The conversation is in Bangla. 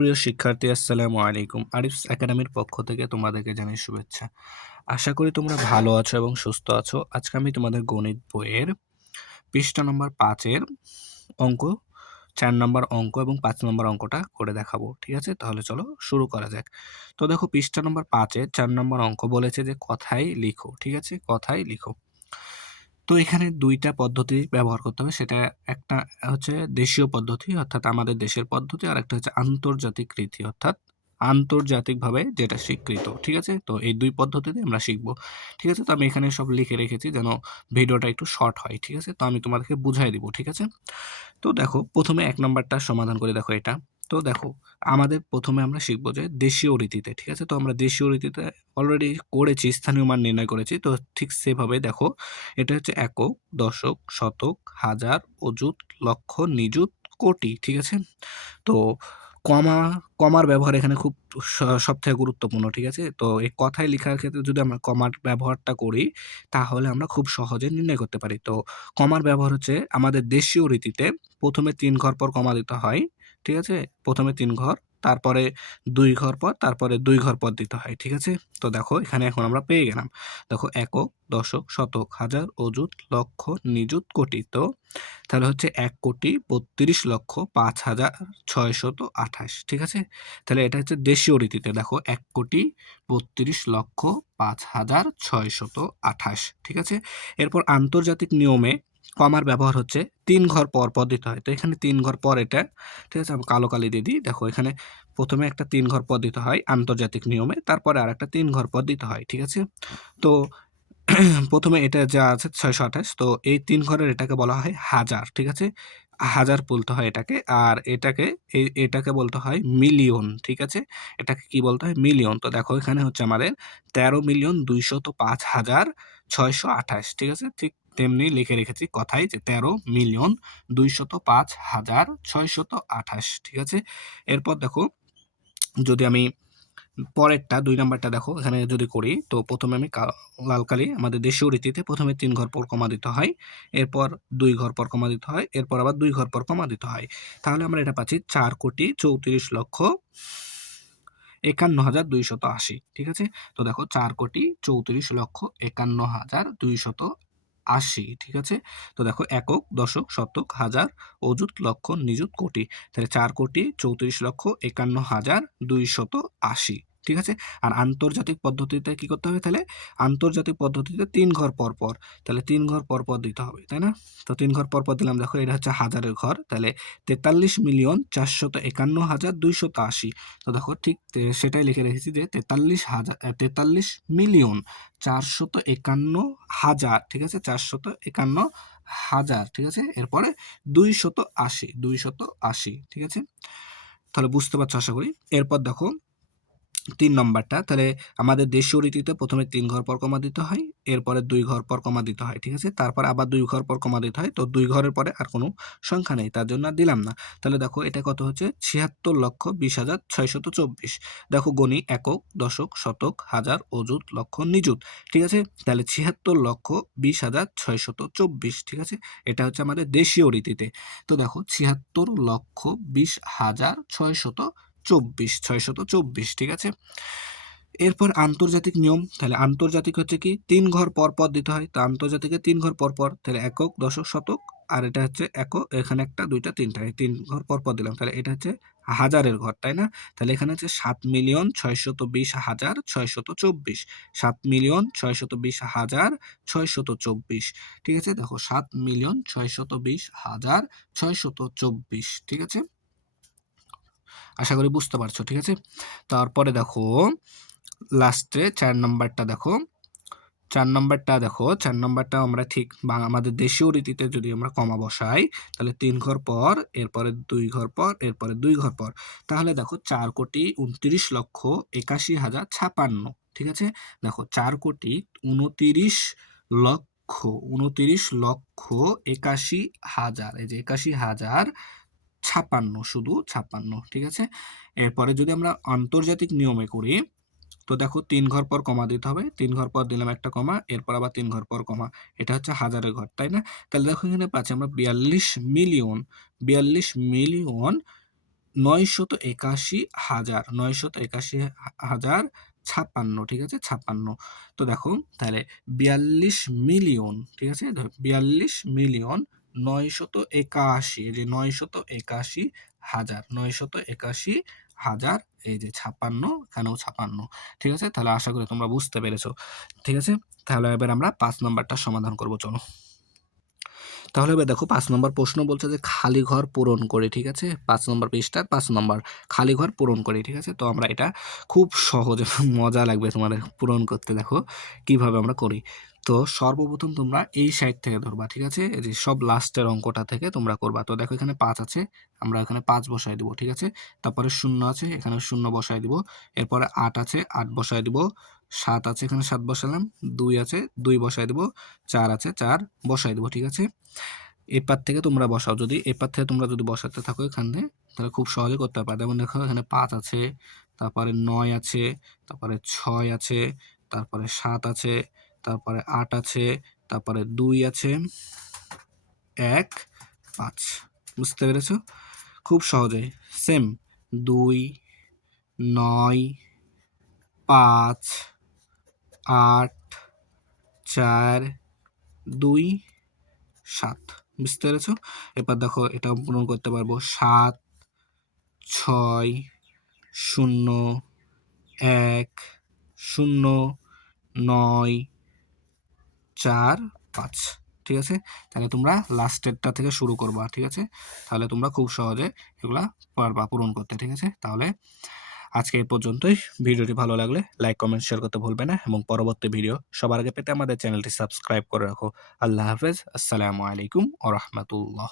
প্রিয় শিক্ষার্থী, আসসালামু আলাইকুম। আরিফস একাডেমির পক্ষ থেকে তোমাদেরকে জানাই শুভেচ্ছা। আশা করি তোমরা ভালো আছো এবং সুস্থ আছো। আজকে আমি তোমাদের গণিত বইয়ের পৃষ্ঠা নম্বর ৫ এর অঙ্ক ৪ নম্বর অঙ্ক এবং ৫ নম্বর অঙ্কটা করে দেখাবো। ঠিক আছে? তাহলে চলো শুরু করা যাক। তো দেখো, পৃষ্ঠা নম্বর ৫ এ ৪ নম্বর অঙ্ক বলেছে যে কথায় লিখো। ঠিক আছে? কথায় লিখো। তো এখানে ২ টা পদ্ধতি ব্যবহার করতে হবে। সেটা একটা হচ্ছে দেশীয় পদ্ধতি, অর্থাৎ আমাদের দেশের পদ্ধতি, আরেকটা হচ্ছে আন্তর্জাতিক রীতি, অর্থাৎ আন্তর্জাতিকভাবে যেটা স্বীকৃত। ঠিক আছে? তো এই ২ পদ্ধতিতে আমরা শিখব। ঠিক আছে? তো আমি এখানে সব লিখে রেখেছি যেন ভিডিওটা একটু শর্ট হয়। ঠিক আছে? তো আমি তোমাদেরকে বুঝায় দিব। ঠিক আছে? তো দেখো, ১ম এ ১ নাম্বারটা সমাধান করে দেখো এটা। তো দেখো, আমাদের ১ম এ আমরা শিখব যে দেশীয় রীতিতে। ঠিক আছে? তো আমরা দেশীয় রীতিতে অলরেডি করেছি, স্থানীয় মান নির্ণয় করেছি। তো ঠিক সেভাবে দেখো, এটা হচ্ছে একক, দশক, শতক, হাজার, অযুত, লক্ষ, নিযুত, কোটি। ঠিক আছে? তো কমা, কমার ব্যবহার এখানে খুব সবথেকে গুরুত্বপূর্ণ। ঠিক আছে? তো এই কথায় লিখার ক্ষেত্রে যদি আমরা কমার ব্যবহারটা করি, তাহলে আমরা খুব সহজে নির্ণয় করতে পারি। তো কমার ব্যবহার হচ্ছে আমাদের দেশীয় রীতিতে ১ম এ ৩ ঘর পর কমা দিতে হয়। ঠিক আছে? ১ম এ ৩ ঘর, তারপরে ২ ঘর পর, তারপরে ২ ঘর পর দিতে হয়। ঠিক আছে? তো দেখো, এখানে এখন আমরা পেয়ে গেলাম। দেখো, একক, দশক, শতক, হাজার, অযুত, লক্ষ, নিযুত, কোটি। তো তাহলে হচ্ছে ১,৩২,৫৫,৬২৮। ঠিক আছে? তাহলে এটা হচ্ছে দেশীয় রীতিতে। দেখো, ১,৩২,৫৫,৬২৮। ঠিক আছে? এরপর আন্তর্জাতিক নিয়মে কমার ব্যবহার হচ্ছে ৩ ঘর পর, পর দিতে হয়। তো এখানে ৩ ঘর পর এটা, ঠিক আছে? আমি কালো কালি দিয়ে দিই। দেখো, এখানে ১ম এ একটা ৩ ঘর পর দিতে হয় আন্তর্জাতিক নিয়মে, তারপরে আরেকটা ৩ ঘর পর দিতে হয়। ঠিক আছে? তো ১ম এ এটা যা আছে ৬২৮। তো এই ৩ ঘরের এটাকে বলা হয় হাজার। ঠিক আছে? হাজার বলতে হয় এটাকে। আর এটাকে বলতে হয় মিলিয়ন। ঠিক আছে? এটাকে কি বলতে হয়? মিলিয়ন। তো দেখো, এখানে হচ্ছে আমাদের ১৩,২০৫,৬২৮। ঠিক আছে? ঠিক তেমনি লিখে রেখেছি কথায় যে ১৩,২০৫,৬২৮। ঠিক আছে? এরপর দেখো, যদি আমি পরেরটা ২ নাম্বারটা দেখো, এখানে যদি করি, তো ১ম এ আমি লাল কালি, আমাদের দেশীয় রীতিতে ১ম এ ৩ ঘর পর কমা দিতে হয়। এরপর ২ ঘর পর কমা দিতে হয়। এরপর আবার ২ ঘর পর কমা দিতে হয়। তাহলে আমরা এটা পাচ্ছি ৪,৩৪,৫১,২৮০। ঠিক আছে? তো দেখো, ৪,৩৪,৫১,২৮০। ঠিক আছে? তো দেখো, একক, দশক, শতক, হাজার, অযুত, লক্ষ, নিযুত, কোটি। তাহলে ৪,৩৪,৫১,২৮০। ঠিক আছে? আর আন্তর্জাতিক পদ্ধতিতে কি করতে হবে তাহলে? আন্তর্জাতিক পদ্ধতিতে ৩ ঘর পর, পর। তাহলে ৩ ঘর পর, পর দিতে হবে। তাই না? তো ৩ ঘর পর, পর দিলাম। দেখো, এটা হচ্ছে হাজারের ঘর। তাহলে ৪৩,৪৫,১,২৮০। তো দেখো, ঠিক সেটাই লিখে রেখেছি যে ৪৩,৪৫,৪৫,০০০। ঠিক আছে? ৪৫১,০০০। ঠিক আছে? এরপরে ২৮০, ২৮০। ঠিক আছে? তাহলে বুঝতে পারছো আশা করি। এরপর দেখো, ৩ নম্বরটা, তাহলে আমাদের দেশীয় রীতিতে ১ম এ ৩ ঘর পর কমা দিতে হয়, এরপরে ২ ঘর পর কমা দিতে হয়। ঠিক আছে? তারপর আবার ২ ঘর পর কমা দিতে হয়। তো ২ ঘরের পরে আর কোনো সংখ্যা নেই, তার জন্য আর দিলাম না। তাহলে দেখো, এটা কত হচ্ছে? ৭৬,২০,৬২৪। দেখো, গণি একক, দশক, শতক, হাজার, অযুত, লক্ষ, নিযুত। ঠিক আছে? তাহলে ৭৬,২০,৬২৪। ঠিক আছে? এটা হচ্ছে আমাদের দেশীয় রীতিতে। তো দেখো, ৭৬,২০,৬২৪। ঠিক আছে? এরপর আন্তর্জাতিক নিয়ম, তাহলে আন্তর্জাতিক হচ্ছে কি? ৩ ঘর পর, পর দিতে হয়। তো আন্তর্জাতিকে ৩ ঘর পর, পর। তাহলে একক, দশক, শতক, আর এটা হচ্ছে এখানে ১টা, ২টা, ৩টা। এই ৩ ঘর পর, পর দিলাম। তাহলে এটা হচ্ছে হাজারের ঘর, তাই না? তাহলে এখানে হচ্ছে ৭,৬২০,৬২৪। ৭,৬২০,৬২৪। ঠিক আছে? দেখো, ৭,৬২০,৬২৪। ঠিক আছে? আশা করি বুঝতে পারছো। ঠিক আছে? তারপরে দেখো, লাস্টে ৪ নাম্বারটা দেখো। ৪ নাম্বারটা দেখো, ৪ নাম্বারটা আমরা ঠিক আমাদের দেশীয় রীতিতে যদি আমরা কমা বসাই, তাহলে ৩ ঘর পর, এরপরে ২ ঘর পর, এরপরে ২ ঘর পর। তাহলে দেখো, ৪,২৯,২৫,০৫৬। ঠিক আছে? দেখো, ৪,২৯,২৯,৮১,০৫০। এই যে ৮১,০৫৬, শুধু ৫৬। ঠিক আছে? এরপরে যদি আমরা আন্তর্জাতিক নিয়মে করি, তো দেখো, ৩ ঘর পর কমা দিতে হবে। ৩ ঘর পর দিলাম একটা কমা, এরপর আবার ৩ ঘর পর কমা। এটা হচ্ছে হাজারের ঘর, তাই না? তাহলে দেখো, এখানে পাচ্ছি আমরা ৪২,০০,০০,০০০। 981,981,056, ঠিক আছে? 56। তো দেখো তাহলে 42,000,000, ঠিক আছে? 42,000,981, এই যে 981,000, এই যে 56, এখানেও 56, ঠিক আছে? তাহলে আশা করি তোমরা বুঝতে পেরেছো, ঠিক আছে? তাহলে এবার আমরা 5 নাম্বারটা সমাধান করব, চলো। তাহলে এবার দেখো 5 নম্বর প্রশ্ন বলছে যে খালি ঘর পূরণ করে, ঠিক আছে? 5 নম্বর পৃষ্ঠার 5 নম্বর, খালি ঘর পূরণ করে, ঠিক আছে? তো আমরা এটা খুব সহজে মজা লাগবে তোমাদের পূরণ করতে, দেখো কিভাবে আমরা করি। তো সর্বপ্রথম তোমরা এই সাইড থেকে ধরবা, ঠিক আছে? এই যে সব লাস্টের অঙ্কটা থেকে তোমরা করবা। তো দেখো এখানে 5 আছে, আমরা এখানে 5 বসায় দিব, ঠিক আছে? তারপরে 0 আছে, এখানে 0 বসায় দিব। এরপরে 8 আছে, 8 বসায় দিব। 7 আছে, এখানে 7 বসালাম। 2 আছে, 2 বসায় দিব। 4 আছে, 4 বসায় দিব, ঠিক আছে? এপার থেকে তোমরা বসাও, যদি এপার থেকে তোমরা যদি বসাতে থাকো এখানে, তাহলে খুব সহজে করতে পারবে। যেমন দেখো এখানে 5 আছে, তারপরে 9 আছে, তারপরে 6 আছে, তারপরে 7 আছে, তারপরে 8 আছে, তারপরে 2 আছে, 1, 5। বুঝতে পেরেছো? খুব সহজে সেম 2, 9, 5, 8, 4, 2, 7। বুঝতে পেরেছো? এবার দেখো এটাও পূরণ করতে পারবো 7, 6, 0, 1, 0, 9, 4, 5, ঠিক আছে? তাহলে তোমরা লাস্টেরটা থেকে শুরু করবা, ঠিক আছে? তাহলে তোমরা খুব সহজে এগুলা পারবা পূরণ করতে, ঠিক আছে? তাহলে আজকে এই পর্যন্তই। ভিডিওটি ভালো লাগলে লাইক, কমেন্ট, শেয়ার করতে ভুলবে না এবং পরবর্তী ভিডিও সবার আগে পেতে আমাদের চ্যানেলটি সাবস্ক্রাইব করে রাখো। আল্লাহ হাফেজ। আসসালামু আলাইকুম ওয়া রাহমাতুল্লাহ।